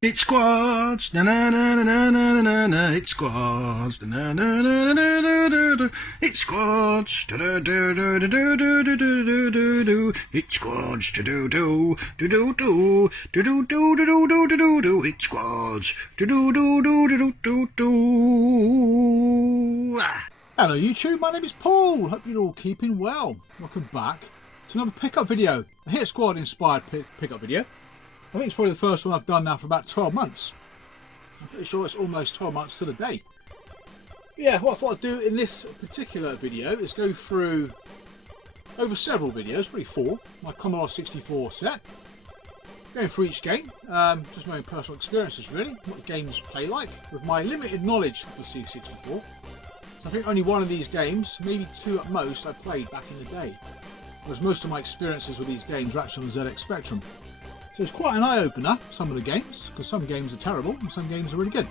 It squads, na na na na na na na na. It squads, na na na na na na na. It squads, da da da da da da da da da da da. It squads, da do do do do do do do do do do do do do. It squads, da do do do do do do. Hello YouTube, my name is Paul. Hope you're all keeping well. Welcome back to another pickup video, a Hit Squad inspired pickup video. I think it's probably the first one I've done now for about 12 months. I'm pretty sure it's almost 12 months to the day. Yeah, what I thought I'd do in this particular video is go through over several videos, probably 4, my Commodore 64 set. Going through each game, just my own personal experiences really, what the games play like, with my limited knowledge of the C64. So I think only one of these games, maybe 2 at most, I played back in the day. Whereas most of my experiences with these games are actually on the ZX Spectrum. So it's quite an eye-opener, some of the games, because some games are terrible and some games are really good.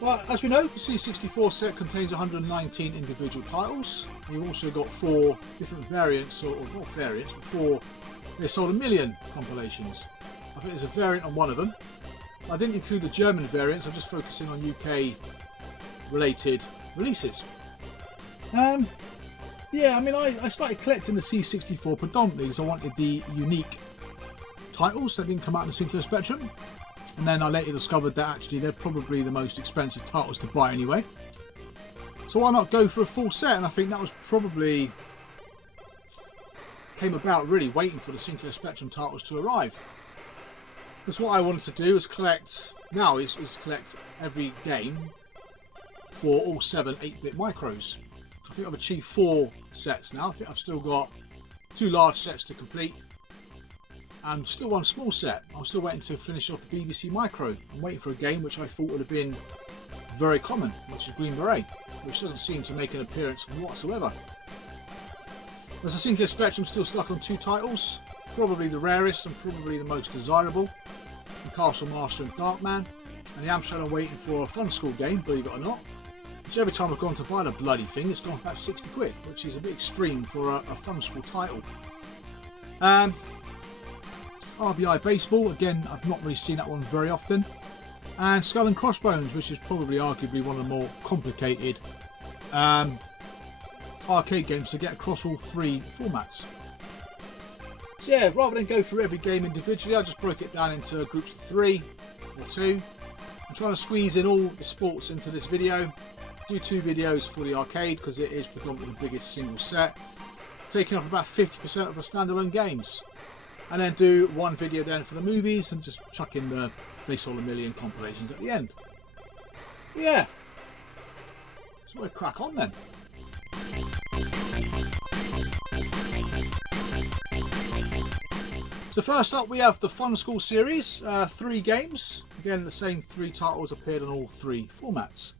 But as we know, the C64 set contains 119 individual titles. You've also got 4 different variants, or not variants, but 4 They Sold a Million compilations. I think there's a variant on one of them. I didn't include the German variants, I'm just focusing on UK related releases. Yeah, I mean, I started collecting the C64 predominantly because I wanted the unique titles that didn't come out in the Sinclair Spectrum, and then I later discovered that actually they're probably the most expensive titles to buy anyway. So why not go for a full set? And I think that was probably came about really waiting for the Sinclair Spectrum titles to arrive. Because what I wanted to do is collect every game for all 7 8-bit micros. I think I've achieved 4 sets now. I think I've still got 2 large sets to complete and still 1 small set. I'm still waiting to finish off the BBC Micro. I'm waiting for a game which I thought would have been very common, which is Green Beret, which doesn't seem to make an appearance whatsoever. There's a Sinclair Spectrum still stuck on 2 titles, probably the rarest and probably the most desirable, the Castle Master and Darkman, and the Amstrad I'm waiting for a Fun School game, believe it or not, which every time I've gone to buy the bloody thing it's gone for about 60 quid, which is a bit extreme for a Fun School title. Rbi Baseball, again I've not really seen that one very often, and Skull and Crossbones, which is probably arguably one of the more complicated arcade games to get across all 3 formats. So yeah, rather than go through every game individually, I just broke it down into groups of 3 or 2. I'm trying to squeeze in all the sports into this video, do 2 videos for the arcade because it is predominantly the biggest single set, taking up about 50% of the standalone games. And then do 1 video then for the movies and just chuck in the They Sold a Million compilations at the end. Yeah. So we'll crack on then. So first up we have the Fun School series, 3 games. Again the same 3 titles appeared on all 3 formats.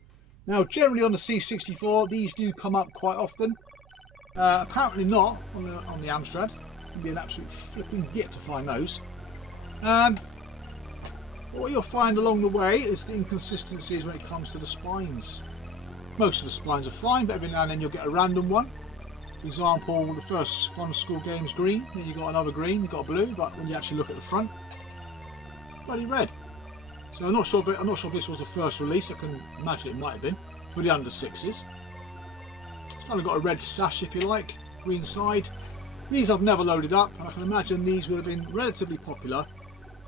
Now generally on the C64 these do come up quite often. Apparently not on the Amstrad. It'd be an absolute flipping git to find those. What you'll find along the way is the inconsistencies when it comes to the spines. Most of the spines are fine, but every now and then you'll get a random one. For example, the first Fun School game's green, then you got another green, you got a blue, but when you actually look at the front, bloody red. So I'm not sure if this was the first release. I can imagine it might have been for the under 6s. It's kind of got a red sash if you like, green side. These I've never loaded up, and I can imagine these would have been relatively popular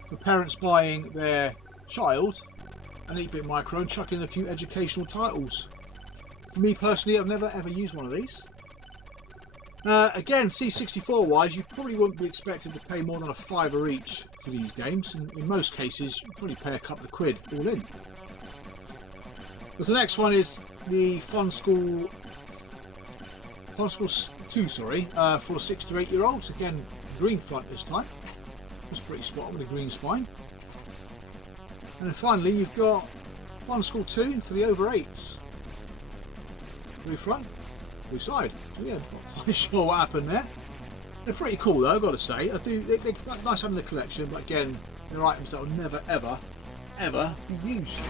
for parents buying their child an 8-bit micro and chucking in a few educational titles. For me personally, I've never ever used one of these. Again, C64 wise, you probably wouldn't be expected to pay more than a £5 each for these games, and in most cases you probably pay a couple of quid all in. Because the next one is the Fun School 2, for 6 to 8 year olds. Again, green front this time. That's pretty spot on with a green spine. And then finally you've got Fun School 2 for the over 8s. Blue front, blue side. So yeah, not quite sure what happened there. They're pretty cool though, I've got to say. They're nice having the collection, but again, they're items that will never ever be used.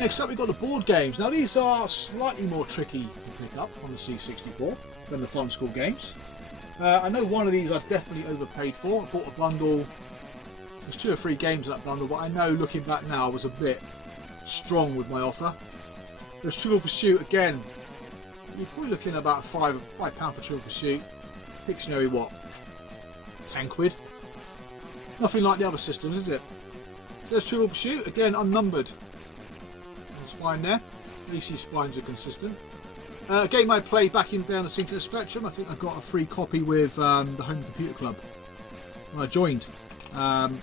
Next up we've got the board games. Now these are slightly more tricky to pick up on the C64 than the Fun School games. I know one of these I definitely overpaid for. I bought a bundle. There's 2 or 3 games in that bundle, but I know looking back now I was a bit strong with my offer. There's Trivial Pursuit again. You're probably looking at about £5 for Trivial Pursuit. Pictionary, what? 10 quid? Nothing like the other systems, is it? There's Trivial Pursuit, again unnumbered. And spine there. At least these spines are consistent. A game I played back in down the Sinclair Spectrum. I think I got a free copy with the Home Computer Club when I joined. I'm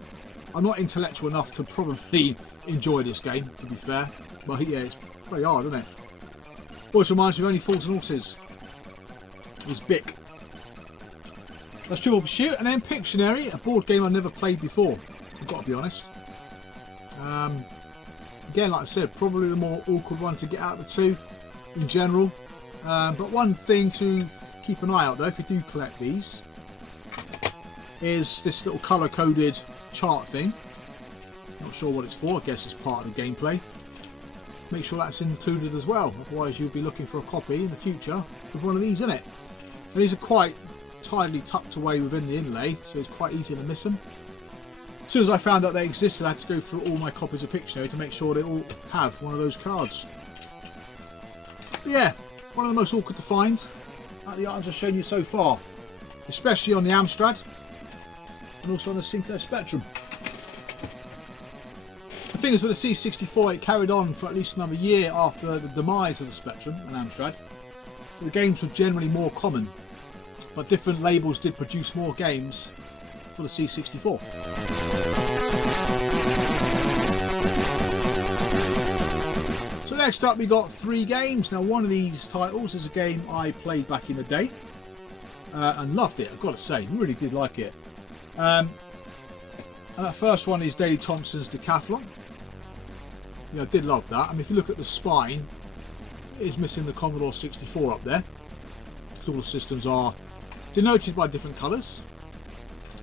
not intellectual enough to probably enjoy this game, to be fair. But yeah, it's pretty hard, isn't it? Always reminds me of Only Fools and Horses. It was Bic. That's Trivial Pursuit, and then Pictionary, a board game I've never played before. I've got to be honest. Again, like I said, probably the more awkward one to get out of the 2 in general. But one thing to keep an eye out though, if you do collect these, is this little colour-coded chart thing. Not sure what it's for, I guess it's part of the gameplay. Make sure that's included as well, otherwise you'll be looking for a copy in the future with one of these in it. And these are quite tidily tucked away within the inlay, so it's quite easy to miss them. As soon as I found out they existed, I had to go through all my copies of Pictionary to make sure they all have one of those cards. But yeah, one of the most awkward to find out of the items I've shown you so far, especially on the Amstrad and also on the Sinclair Spectrum. The thing is, with the C64, it carried on for at least another year after the demise of the Spectrum and Amstrad, so the games were generally more common, but different labels did produce more games for the C64. So next up we got 3 games. Now one of these titles is a game I played back in the day and loved it, I've got to say, really did like it. And that first one is Daley Thompson's Decathlon. Yeah, I did love that. I mean, if you look at the spine, it is missing the Commodore 64 up there. All the systems are denoted by different colours.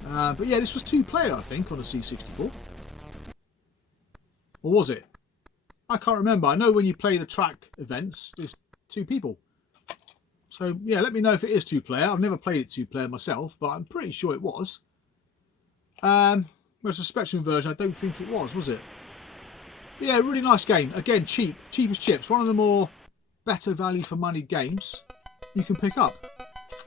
But yeah, this was 2-player, I think, on the C64. Or was it? I can't remember. I know when you play the track events, there's 2 people. So yeah, let me know if it is 2-player. I've never played it 2-player myself, but I'm pretty sure it was. Whereas the Spectrum version, I don't think it was it? But yeah, really nice game. Again, cheap as chips. One of the more better value for money games you can pick up.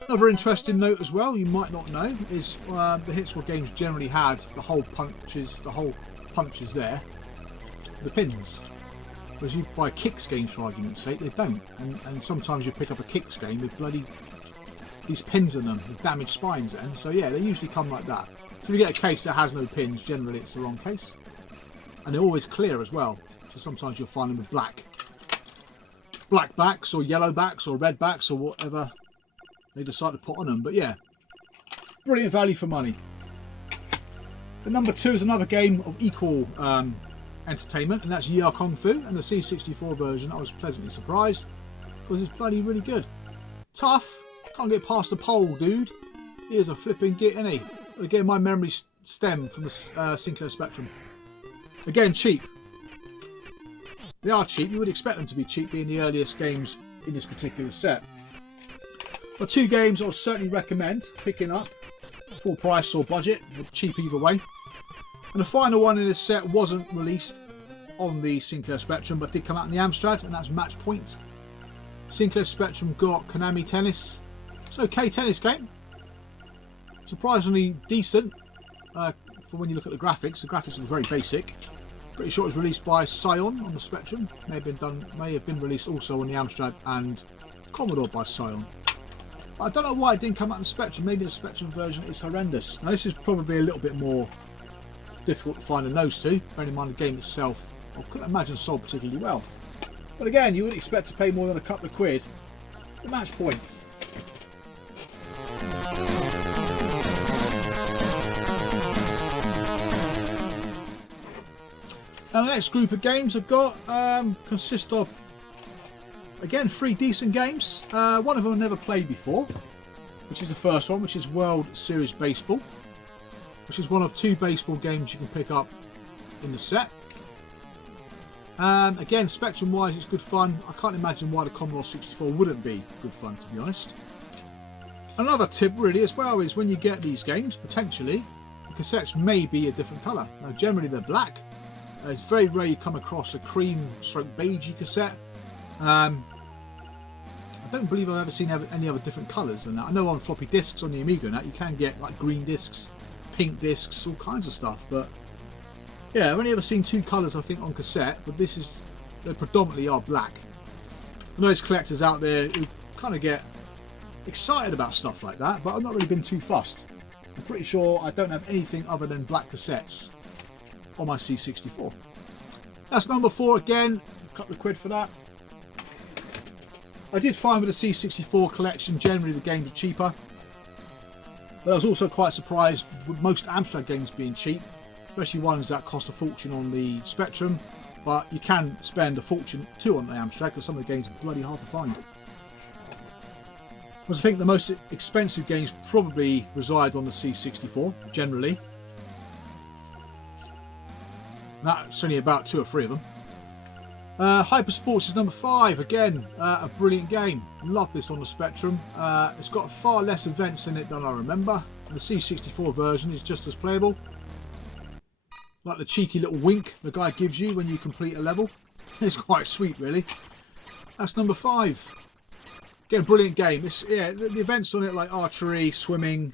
Another interesting note as well, you might not know, is the Hitswell games generally had the whole punches there, the pins. Whereas you buy Kicks games, for argument's sake, they don't. And sometimes you pick up a Kicks game with bloody these pins in them, with damaged spines in. So yeah, they usually come like that. So if you get a case that has no pins, generally it's the wrong case. And they're always clear as well. So sometimes you'll find them with black backs or yellow backs or red backs or whatever they decide to put on them. But yeah, brilliant value for money. But number 2 is another game of equal entertainment, and that's Yer Kung Fu. And the C64 version, I was pleasantly surprised because it's bloody really good. Tough, can't get past the pole, dude. Here's a flipping git, isn't he? Again, my memories stem from the Sinclair Spectrum. Again, cheap. They are cheap. You would expect them to be cheap, being the earliest games in this particular set. But 2 games I would certainly recommend picking up, full price or budget, but cheap either way. And the final one in this set wasn't released on the Sinclair Spectrum, but did come out in the Amstrad, and that's Match Point. Sinclair Spectrum got Konami Tennis. It's an okay tennis game. Surprisingly decent for when you look at the graphics. The graphics are very basic. Pretty sure it was released by Scion on the Spectrum. May have been released also on the Amstrad and Commodore by Scion. But I don't know why it didn't come out on the Spectrum. Maybe the Spectrum version is horrendous. Now this is probably a little bit more difficult to find than those 2. Bearing in mind the game itself, I couldn't imagine sold particularly well. But again, you wouldn't expect to pay more than a couple of quid for Match Point. Now the next group of games I've got consist of, again, 3 decent games. One of them I've never played before, which is the first one, which is World Series Baseball, which is one of 2 baseball games you can pick up in the set. Again, Spectrum wise, it's good fun. I can't imagine why the Commodore 64 wouldn't be good fun, to be honest. Another tip really as well is when you get these games, potentially, the cassettes may be a different colour. Now generally they're black. It's very rare you come across a cream stroke beigey cassette. I don't believe I've ever seen any other different colours than that. I know on floppy disks on the Amiga and that you can get like green discs, pink discs, all kinds of stuff, but yeah, I've only ever seen 2 colours I think on cassette, but they predominantly are black. I know there's collectors out there who kind of get excited about stuff like that, but I've not really been too fussed. I'm pretty sure I don't have anything other than black cassettes on my C64. That's number 4 again, a couple of quid for that. I did find with the C64 collection generally the games are cheaper, but I was also quite surprised with most Amstrad games being cheap, especially ones that cost a fortune on the Spectrum, but you can spend a fortune too on the Amstrad because some of the games are bloody hard to find. Because I think the most expensive games probably reside on the C64 generally. That's only about 2 or 3 of them. Hypersports is number 5, again a brilliant game. Love this on the Spectrum. It's got far less events in it than I remember. The C64 version is just as playable. Like the cheeky little wink the guy gives you when you complete a level. It's quite sweet really. That's number 5. Again, brilliant game. The events on it like archery, swimming,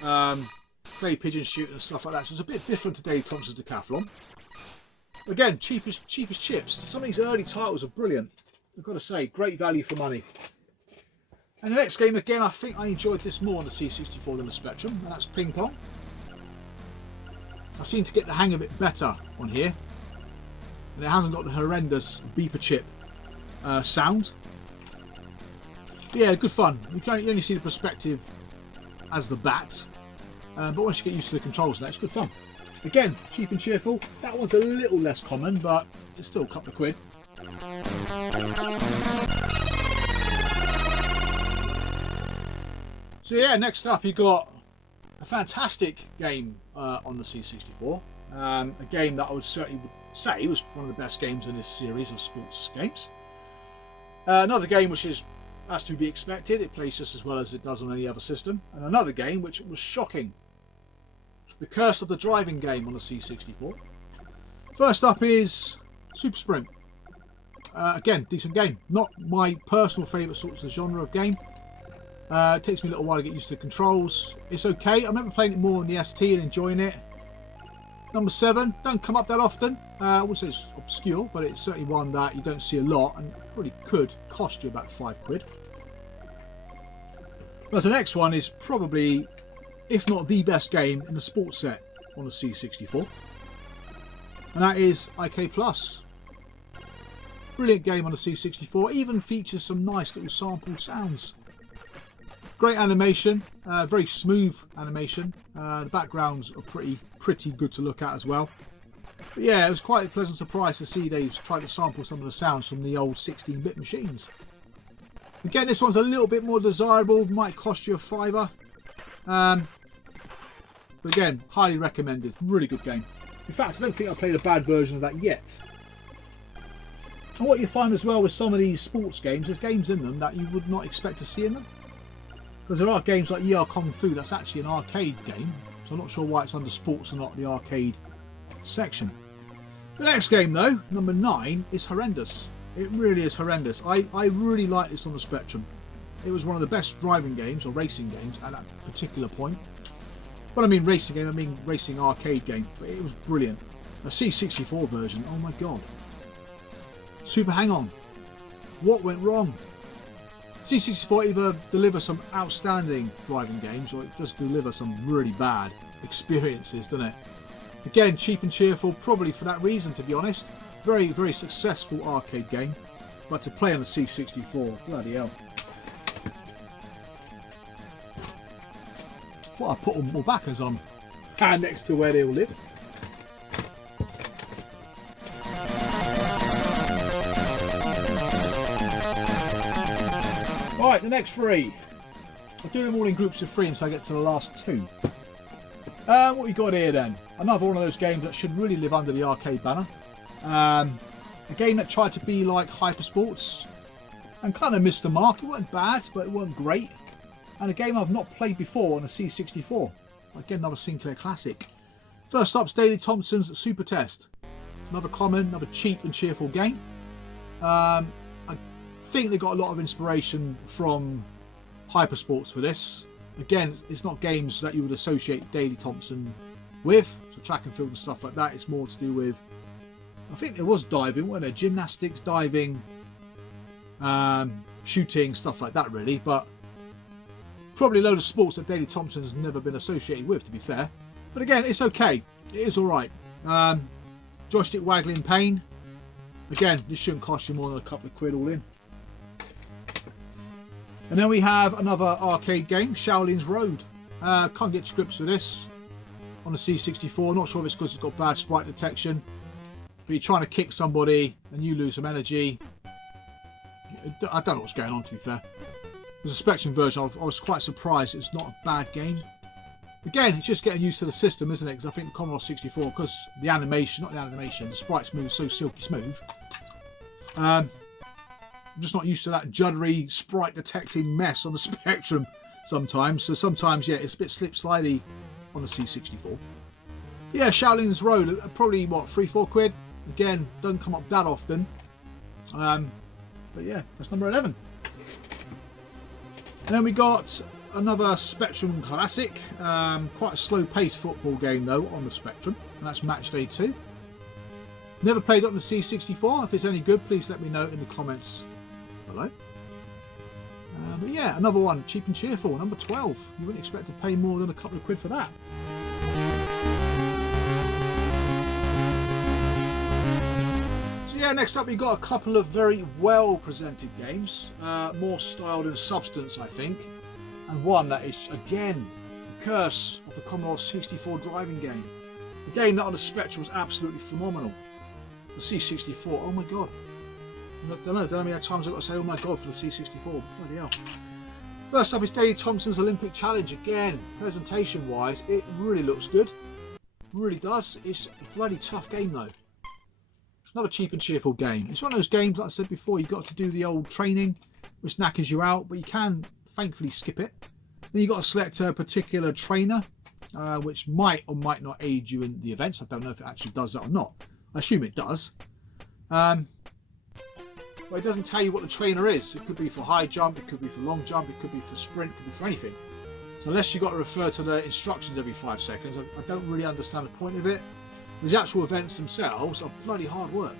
clay pigeon shooting and stuff like that. So it's a bit different to Dave Thompson's Decathlon. Again, cheap as chips. Some of these early titles are brilliant. I've got to say, great value for money. And the next game, again, I think I enjoyed this more on the C64 than the Spectrum, and that's Ping Pong. I seem to get the hang of it better on here. And it hasn't got the horrendous beeper chip sound. But yeah, good fun. You only see the perspective as the bat. But once you get used to the controls now, it's good fun. Again, cheap and cheerful. That one's a little less common, but it's still a couple of quid. So yeah, next up you got a fantastic game on the C64. A game that I would certainly say was one of the best games in this series of sports games. Another game which is as to be expected. It plays just as well as it does on any other system. And another game which was shocking. The Curse of the Driving game on the C64. First up is Super Sprint. Again, decent game. Not my personal favourite sorts of genre of game. It takes me a little while to get used to the controls. It's okay. I remember playing it more on the ST and enjoying it. Number 7. Don't come up that often. I wouldn't say it's obscure, but it's certainly one that you don't see a lot and probably could cost you about 5 quid. But the next one is probably, if not the best game in the sports set on the C64, and that is IK Plus. Brilliant game on the C64, even features some nice little sample sounds. Great animation, very smooth animation. The backgrounds are pretty good to look at as well. But yeah, it was quite a pleasant surprise to see they've tried to sample some of the sounds from the old 16-bit machines. Again, this one's a little bit more desirable, might cost you a £5. But again, highly recommended. Really good game. In fact, I don't think I played a bad version of that yet. And what you find as well with some of these sports games, there's games in them that you would not expect to see in them. Because there are games like ER Kung Fu, that's actually an arcade game. So I'm not sure why it's under sports and not the arcade section. The next game though, number 9, is horrendous. It really is horrendous. I really like this on the Spectrum. It was one of the best driving games, or racing games, at that particular point. When I mean racing game, I mean racing arcade game. But it was brilliant. A C64 version, oh my god. Super hang-on. What went wrong? C64 either delivers some outstanding driving games, or it does deliver some really bad experiences, doesn't it? Again, cheap and cheerful, probably for that reason, to be honest. Very, very successful arcade game. But to play on the C64, bloody hell. Thought I'd put them all back as I'm next to where they all live. Right, the next 3. I'll do them all in groups of 3 until I get to the last 2. What we got here then? Another one of those games that should really live under the arcade banner. A game that tried to be like Hypersports and kind of missed the mark. It wasn't bad, but it wasn't great. and a game I've not played before on a C64. Again, another Sinclair classic. First up's Daley Thompson's Super Test. Another common, another cheap and cheerful game. I think they got a lot of inspiration from Hypersports for this. Again, it's not games that you would associate Daley Thompson with, so track and field and stuff like that. It's more to do with, I think there was diving, weren't there? Gymnastics, diving, shooting, stuff like that really, but probably a load of sports that Daley Thompson has never been associated with, to be fair. But again, it's okay. It is alright. Joystick waggling pain. Again, this shouldn't cost you more than a couple of quid all in. And then we have another arcade game, Shaolin's Road. Can't get to grips with this on the C64. Not sure if it's because it's got bad sprite detection. But you're trying to kick somebody and you lose some energy. I don't know what's going on, to be fair. There's a Spectrum version. I was quite surprised it's not a bad game. Again, it's just getting used to the system, isn't it? Because I think the Commodore 64, because the animation, not the animation, the sprites move so silky smooth. I'm just not used to that juddery sprite detecting mess on the Spectrum sometimes. So sometimes, yeah, it's a bit slip-slidey on the C64. Yeah, Shaolin's Road, probably, what, 3-4 quid? Again, doesn't come up that often. But yeah, that's number 11. And then we got another Spectrum classic, quite a slow-paced football game though on the Spectrum, and that's Matchday 2. Never played it on the C64. If it's any good, please let me know in the comments below. But yeah, another one, cheap and cheerful, number 12. You wouldn't expect to pay more than a couple of quid for that. So yeah, next up we've got a couple of very well presented games, more style than substance, I think. And one that is, again, the curse of the Commodore 64 driving game. A game that on the Spectrum was absolutely phenomenal. The C64, oh my god. I don't know how many times I've got to say oh my god for the C64. Bloody hell. First up is Daley Thompson's Olympic Challenge. Again, presentation wise, it really looks good. It really does. It's a bloody tough game though. It's not a cheap and cheerful game. It's one of those games, like I said before, you've got to do the old training, which knackers you out, but you can thankfully skip it. Then you've got to select a particular trainer, which might or might not aid you in the events. I don't know if it actually does that or not. I assume it does. But it doesn't tell you what the trainer is. It could be for high jump, it could be for long jump, it could be for sprint, it could be for anything. So unless you've got to refer to the instructions every 5 seconds, I don't really understand the point of it. The actual events themselves are bloody hard work.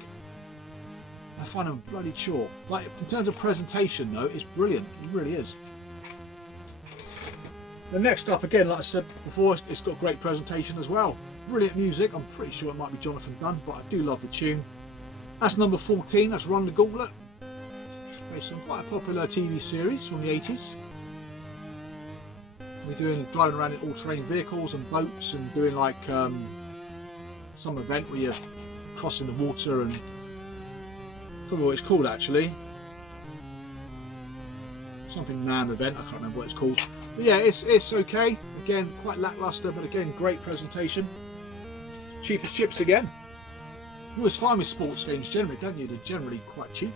I find them bloody chore. Like, in terms of presentation though, it's brilliant. It really is. The next up, again, like I said before, it's got great presentation as well. Brilliant music. I'm pretty sure it might be Jonathan Dunn, but I do love the tune. That's number 14. That's Run the Gauntlet. Based on quite a popular TV series from the 80s. We're doing driving around in all-terrain vehicles and boats and doing like some event where you're crossing the water and I can't remember what it's called actually. Something NAM event. I can't remember what it's called. But yeah, it's okay. Again, quite lackluster, but again, great presentation. Cheap as chips again. You always find with sports games generally, don't you? They're generally quite cheap.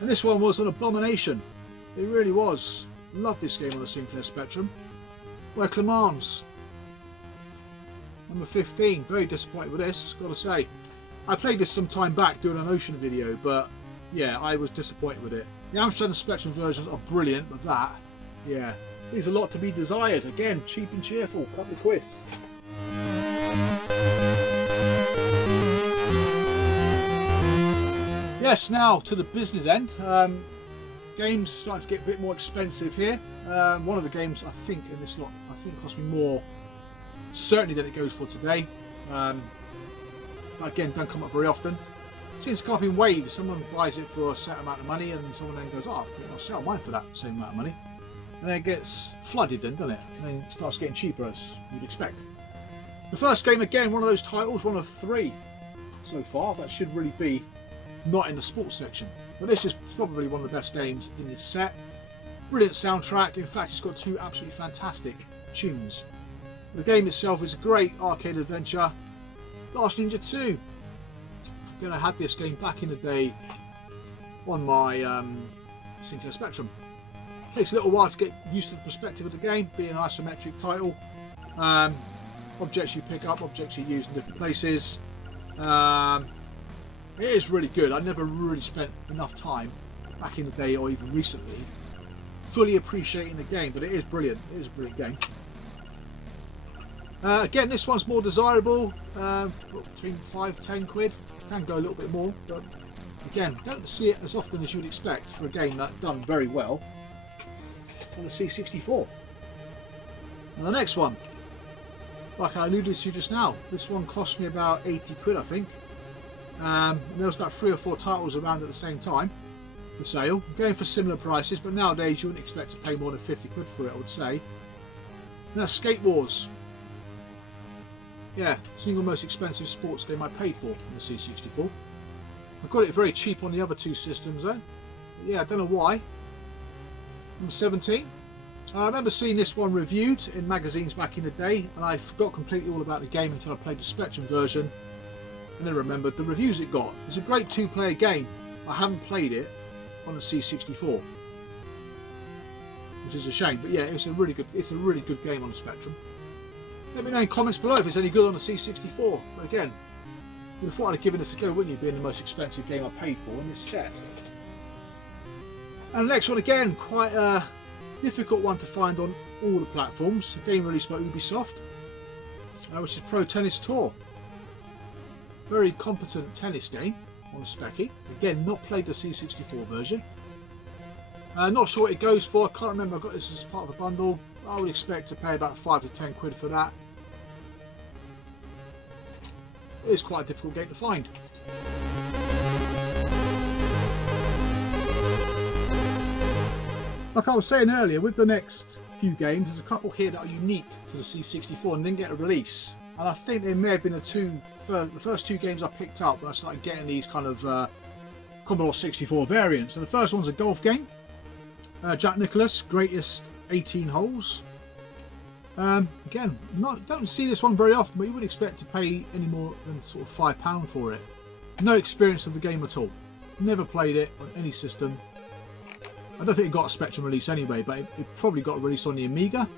And this one was an abomination. It really was. Love this game on the Sinclair Spectrum. Where Clemens, number 15. Very disappointed with this, gotta say. I played this some time back doing an Ocean video, but yeah, I was disappointed with it. The Amstrad and Spectrum versions are brilliant, but that, yeah, leaves a lot to be desired. Again, cheap and cheerful, couple of quid. Yes, now to the business end. Games are starting to get a bit more expensive here. One of the games I think in this lot, I think cost me more certainly than it goes for today. Again, don't come up very often. Seems to come up in waves. Someone buys it for a set amount of money and someone then goes, oh, I think I'll sell mine for that same amount of money. And then it gets flooded then, doesn't it? And then it starts getting cheaper as you'd expect. The first game, again, one of those titles, one of 3 so far. That should really be not in the sports section. But this is probably one of the best games in this set. Brilliant soundtrack. In fact, it's got 2 absolutely fantastic tunes. The game itself is a great arcade adventure. Last Ninja 2. Again, I had this game back in the day on my Sinclair Spectrum. Takes a little while to get used to the perspective of the game, being an isometric title. Objects you pick up, objects you use in different places. It is really good. I never really spent enough time back in the day or even recently fully appreciating the game, but it is brilliant. It is a brilliant game. Again, this one's more desirable, between 5–10 quid. Can go a little bit more, but again, don't see it as often as you'd expect for a game that's done very well on the C64. And the next one, like I alluded to just now, this one cost me about 80 quid, I think. There was about 3 or 4 titles around at the same time for sale, going for similar prices, but nowadays you wouldn't expect to pay more than 50 quid for it, I would say. And that's Skate Wars. Yeah, single most expensive sports game I paid for on the C64. I got it very cheap on the other 2 systems though. But yeah, I don't know why. Number 17. I remember seeing this one reviewed in magazines back in the day, and I forgot completely all about the game until I played the Spectrum version, and then remembered the reviews it got. It's a great 2-player game. I haven't played it on the C64, which is a shame. But yeah, it's a really good game on the Spectrum. Let me know in comments below if it's any good on the C64. But again, you'd have thought I'd have given this a go, wouldn't you, being the most expensive game I paid for in this set. And the next one, again, quite a difficult one to find on all the platforms. A game released by Ubisoft, which is Pro Tennis Tour. Very competent tennis game on the Specky. Again, not played the C64 version. Not sure what it goes for. I can't remember. I got this as part of a bundle. I would expect to pay about 5 to 10 quid for that. It is quite a difficult game to find. Like I was saying earlier, with the next few games, there's a couple here that are unique to the C64 and didn't get a release. And I think they may have been the first 2 games I picked up when I started getting these kind of Commodore 64 variants. And the first one's a golf game. Jack Nicklaus, Greatest 18 Holes. Again, don't see this one very often, but you wouldn't expect to pay any more than sort of £5 for it. No experience of the game at all. Never played it on any system. I don't think it got a Spectrum release anyway, but it probably got a release on the Amiga.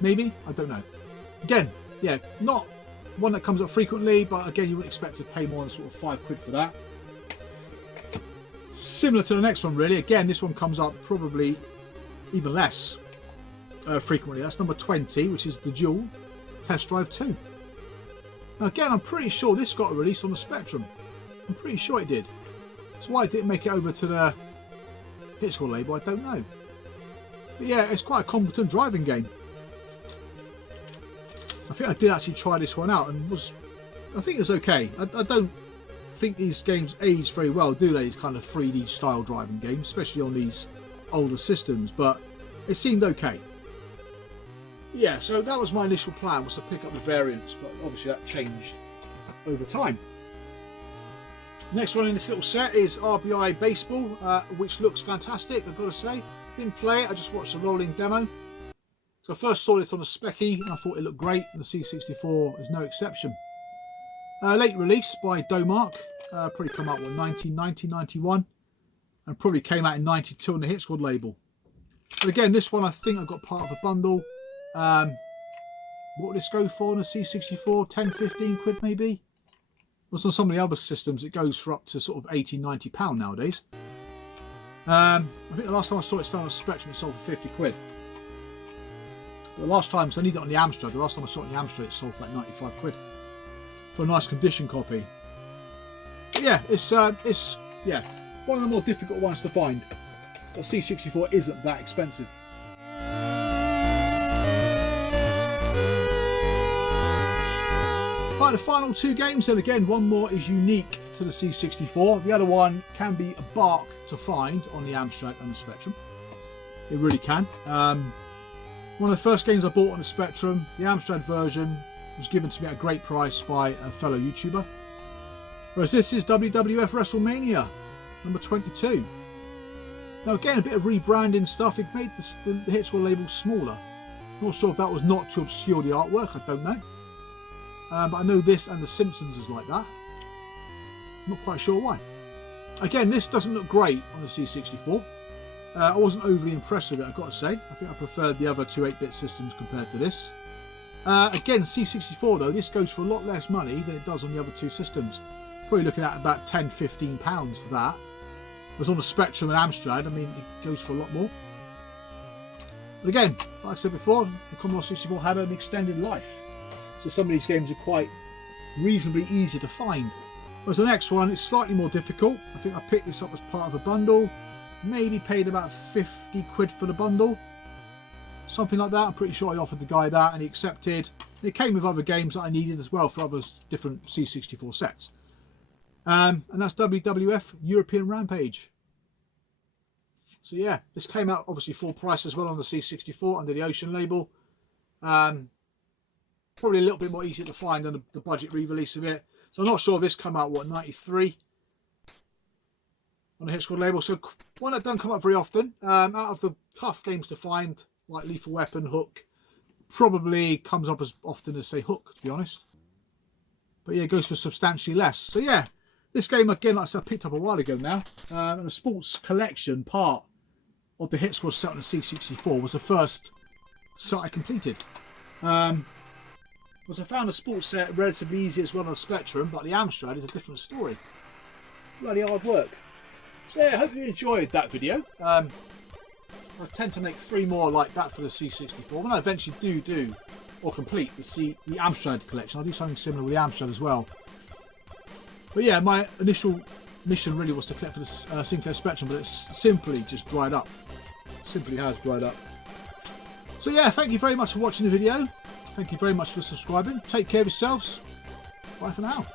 Maybe? I don't know. Again, yeah, not one that comes up frequently, but again, you wouldn't expect to pay more than sort of 5 quid for that. Similar to the next one, really. Again, this one comes up probably even less frequently. That's number 20, which is the Duel Test Drive 2. Now, again, I'm pretty sure this got a release on the Spectrum. I'm pretty sure it did. So why it didn't make it over to the hit score label, I don't know. But yeah, it's quite a competent driving game. I think I did actually try this one out, and I think it was okay. I don't think these games age very well, do they? These kind of 3D style driving games, especially on these older systems, but it seemed okay. Yeah, so that was my initial plan, was to pick up the variants, but obviously that changed over time. Next one in this little set is Rbi Baseball, which looks fantastic, I've got to say. Didn't play it, I just watched the rolling demo. So I first saw it on a Specky and I thought it looked great, and the C64 is no exception. Late release by Domark, probably come out with 1990, 91, and probably came out in 92 on the Hit Squad label. But again, this one I think I got part of a bundle. What would this go for on a C64? 10, 15 quid maybe? Whereas on some of the other systems it goes for up to sort of 80, 90 pound nowadays. I think the last time I saw it sell on a Spectrum it sold for 50 quid. But the last time, because I need it on the Amstrad, the last time I saw it on the Amstrad it sold for like 95 quid. For a nice condition copy. But yeah, it's yeah, one of the more difficult ones to find. But C64 isn't that expensive. Right, the final 2 games, and again, one more is unique to the C64. The other one can be a bark to find on the Amstrad and the Spectrum. It really can. One of the first games I bought on the Spectrum, the Amstrad version, was given to me at a great price by a fellow YouTuber. Whereas this is Wwf Wrestlemania Number 22. Now again, a bit of rebranding stuff. It made the hit score label smaller. Not sure if that was not to obscure the artwork, I don't know. But I know this and The Simpsons is like that. Not quite sure why. Again, this doesn't look great on the C64. I wasn't overly impressed with it, I've got to say. I think I preferred the other two 8-bit systems compared to this. Again, C64 though, this goes for a lot less money than it does on the other two systems. Probably looking at about £10–15 for that. Whereas on the Spectrum and Amstrad, I mean, it goes for a lot more. But again, like I said before, the Commodore 64 had an extended life. So some of these games are quite reasonably easy to find. Whereas the next one is slightly more difficult. I think I picked this up as part of a bundle. Maybe paid about 50 quid for the bundle. Something like that. I'm pretty sure I offered the guy that and he accepted. It came with other games that I needed as well for other different C64 sets. And that's WWF European Rampage. So yeah, this came out obviously full price as well on the C64 under the Ocean label. Probably a little bit more easier to find than the budget re-release of it. So I'm not sure if this came out, what, 93 on the Hit Squad label. So one that doesn't come up very often. Out of the tough games to find, like Lethal Weapon, Hook, probably comes up as often as, say, Hook, to be honest. But yeah, it goes for substantially less. So yeah, this game, again, like I said, I picked up a while ago now. And the sports collection part of the Hit Squad set on the C64 was the first set I completed. Because I found the sports set relatively easy as well on the Spectrum, but the Amstrad is a different story. Bloody hard work. So yeah, I hope you enjoyed that video. I tend to make 3 more like that for the C64. When I eventually do or complete the Amstrad collection, I'll do something similar with the Amstrad as well. But yeah, my initial mission really was to collect for the Sinclair Spectrum, but it's simply just dried up. Simply has dried up. So yeah, thank you very much for watching the video. Thank you very much for subscribing. Take care of yourselves. Bye for now.